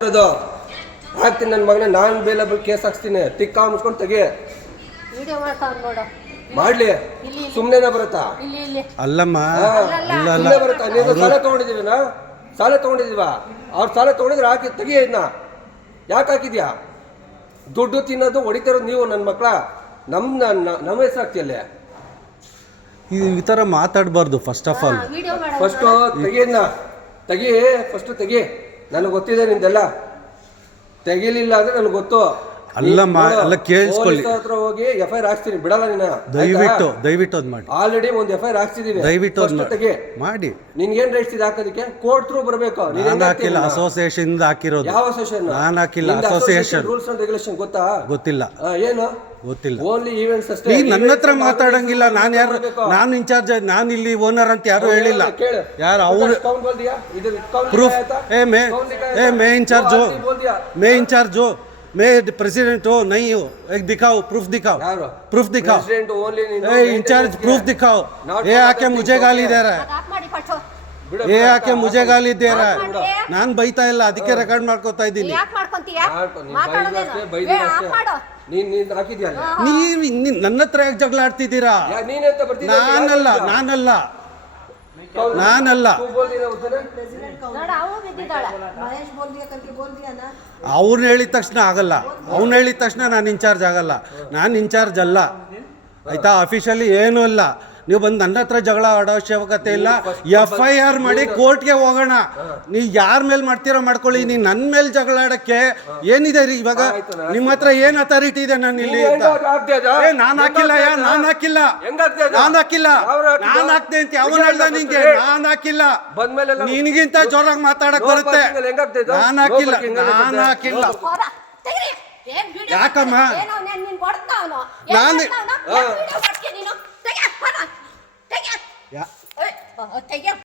ಹಾಕ್ತೀನಿ ನನ್ನ ಮಗನ ನಾನ್ ಬೇಲಬಲ್ ಕೇಸ್ ಹಾಕ್ತೀನಿ ತಿಕ್ಕ ಮುಚ್ಕೊಂಡು ತೆಗಿ ಮಾಡ್ಲಿ ಸುಮ್ನೆನ ಬರುತ್ತಾ ಅಲ್ಲಮ್ಮ ಬರುತ್ತಾ ನೀವು ಸಾಲ ತಗೊಂಡಿದೀವಿನಾ ಸಾಲ ತಗೊಂಡಿದೀವ ಅವ್ರ ಸಾಲ ತಗೊಂಡಿದ್ರೆ ಹಾಕಿ ತೆಗಿ ಇದನ್ನ ಯಾಕೆ ಹಾಕಿದ್ಯಾ ದುಡ್ಡು ತಿನ್ನೋದು ಹೊಡಿತಿರೋದು ನೀವು ನನ್ನ ಮಕ್ಕಳ ನಮ್ಮ ಹೆಸರು ಹಾಕ್ತಿಯಲ್ಲೇ ಈ ತರ ಮಾತಾಡಬಾರ್ದು ಫಸ್ಟ್ ಆಫ್ ಆಲ್ ಫಸ್ಟ್ ತೆಗಿಯನ್ನ ಫಸ್ಟ್ ತೆಗಿ ನನಗೆ ಗೊತ್ತಿದೆ ನಿಂದೆಲ್ಲ ತೆಗಿಲಿಲ್ಲ ಅಂದ್ರೆ ನನಗೆ ಗೊತ್ತು ಅಲ್ಲ ಕೇಳಿಸ್ಕೊಳ್ಳಿ ಹತ್ರ ಹೋಗಿ FIR ಹಾಕ್ತೀನಿ ಬಿಡಲ್ಲ ನೀನು ದಯವಿಟ್ಟು ಅದ್ ಮಾಡಿ ಆಲ್ರೆಡಿ ಒಂದು FIR ಹಾಕ್ಸಿದೀವಿ ದಯವಿಟ್ಟು ತೆಗಿ ಮಾಡಿ ನಿನ್ಗೇನ್ ರೈಟ್ಸ್ ಇದೆ ಹಾಕೋದಕ್ಕೆ ಕೋರ್ಟ್ ಥ್ರೂ ಬರಬೇಕು ನಾನು ಹಾಕಿಲ್ಲ ಅಸೋಸಿಯೇಷನ್ ಹಾಕಿರೋದು ಯಾವ ಅಸೋಸಿಯೇಷನ್ ನಾನು ಹಾಕಿಲ್ಲ ಅಸೋಸಿಯೇಷನ್ ರೂಲ್ಸ್ ಅಂಡ್ ರೆಗ್ಯುಲೇಷನ್ ಗೊತ್ತಿಲ್ಲ ಏನು ಗೊತ್ತಿಲ್ಲ ಓನ್ಲಿ ಈವೆಂಟ್ಸ್ ಅಷ್ಟೇ ನೀ ನನ್ನ ಹತ್ರ ಮಾತಾಡಂಗಿಲ್ಲ ನಾನು ಇನ್ಚಾರ್ಜ್ ನಾನು ಇಲ್ಲಿ ಓನರ್ ಅಂತ ಯಾರು ಹೇಳಿಲ್ಲ ಯಾರು ಅವ್ರು ಪ್ರೂಫ್ मैं इंचार्ज हूँ मैं प्रेसिडेंट हूँ नहीं हूँ एक दिखाओ प्रूफ दिखाओ इंचार्ज प्रूफ दिखाओ ये आके मुझे गाली दे रहा है ये आके मुझे गाली दे रहा है ನಾನು ಬೈತಾ ಇಲ್ಲ ಅದಕ್ಕೆ ರೆಕಾರ್ಡ್ ಮಾಡ್ಕೊತಾ ಇದ್ದೀನಿ ನೀವು ನನ್ನ ಹತ್ರ ಯಾಕೆ ಜಗಳ ಆಡ್ತಿದ್ದೀರಾ ನಾನಲ್ಲ ಅವ್ರು ಹೇಳಿದ ತಕ್ಷಣ ಆಗಲ್ಲ ಅವ್ನು ಹೇಳಿದ ತಕ್ಷಣ ನಾನು ಇನ್ಚಾರ್ಜ್ ಆಗಲ್ಲ ನಾನು ಇನ್ಚಾರ್ಜ್ ಅಲ್ಲ ಆಯ್ತಾ ಅಫಿಷಿಯಲಿ ಏನೂ ಇಲ್ಲ ನೀವು ಬಂದು ನನ್ನ ಹತ್ರ ಜಗಳ ಆಡೋ ಅವಶ್ಯಕತೆ ಇಲ್ಲ FIR ಮಾಡಿ ಕೋರ್ಟ್ಗೆ ಹೋಗೋಣ ನೀವು ಯಾರ ಮೇಲೆ ಮಾಡ್ತೀರೋ ಮಾಡ್ಕೊಳ್ಳಿ ನೀವು ನನ್ನ ಮೇಲೆ ಜಗಳ ಆಡಕ್ಕೆ ಏನಿದೆ ರೀ ಇವಾಗ ನಿಮ್ಮ ಹತ್ರ ಏನ್ ಅಥಾರಿಟಿ ಇದೆ ನಾನು ಇಲ್ಲಿ ನಾನು ಹಾಕಿಲ್ಲ ಹಾಕ್ದೆ ಅಂತ ಅವನು ಹೇಳ್ದ ನಿಂಗೆ ನಾನು ಹಾಕಿಲ್ಲ ನಿನಗಿಂತ ಜೋರಾಗಿ ಮಾತಾಡಕ್ ಬರುತ್ತೆ ನಾನು ಹಾಕಿಲ್ಲ ಯಾಕಮ್ಮ ನಾನು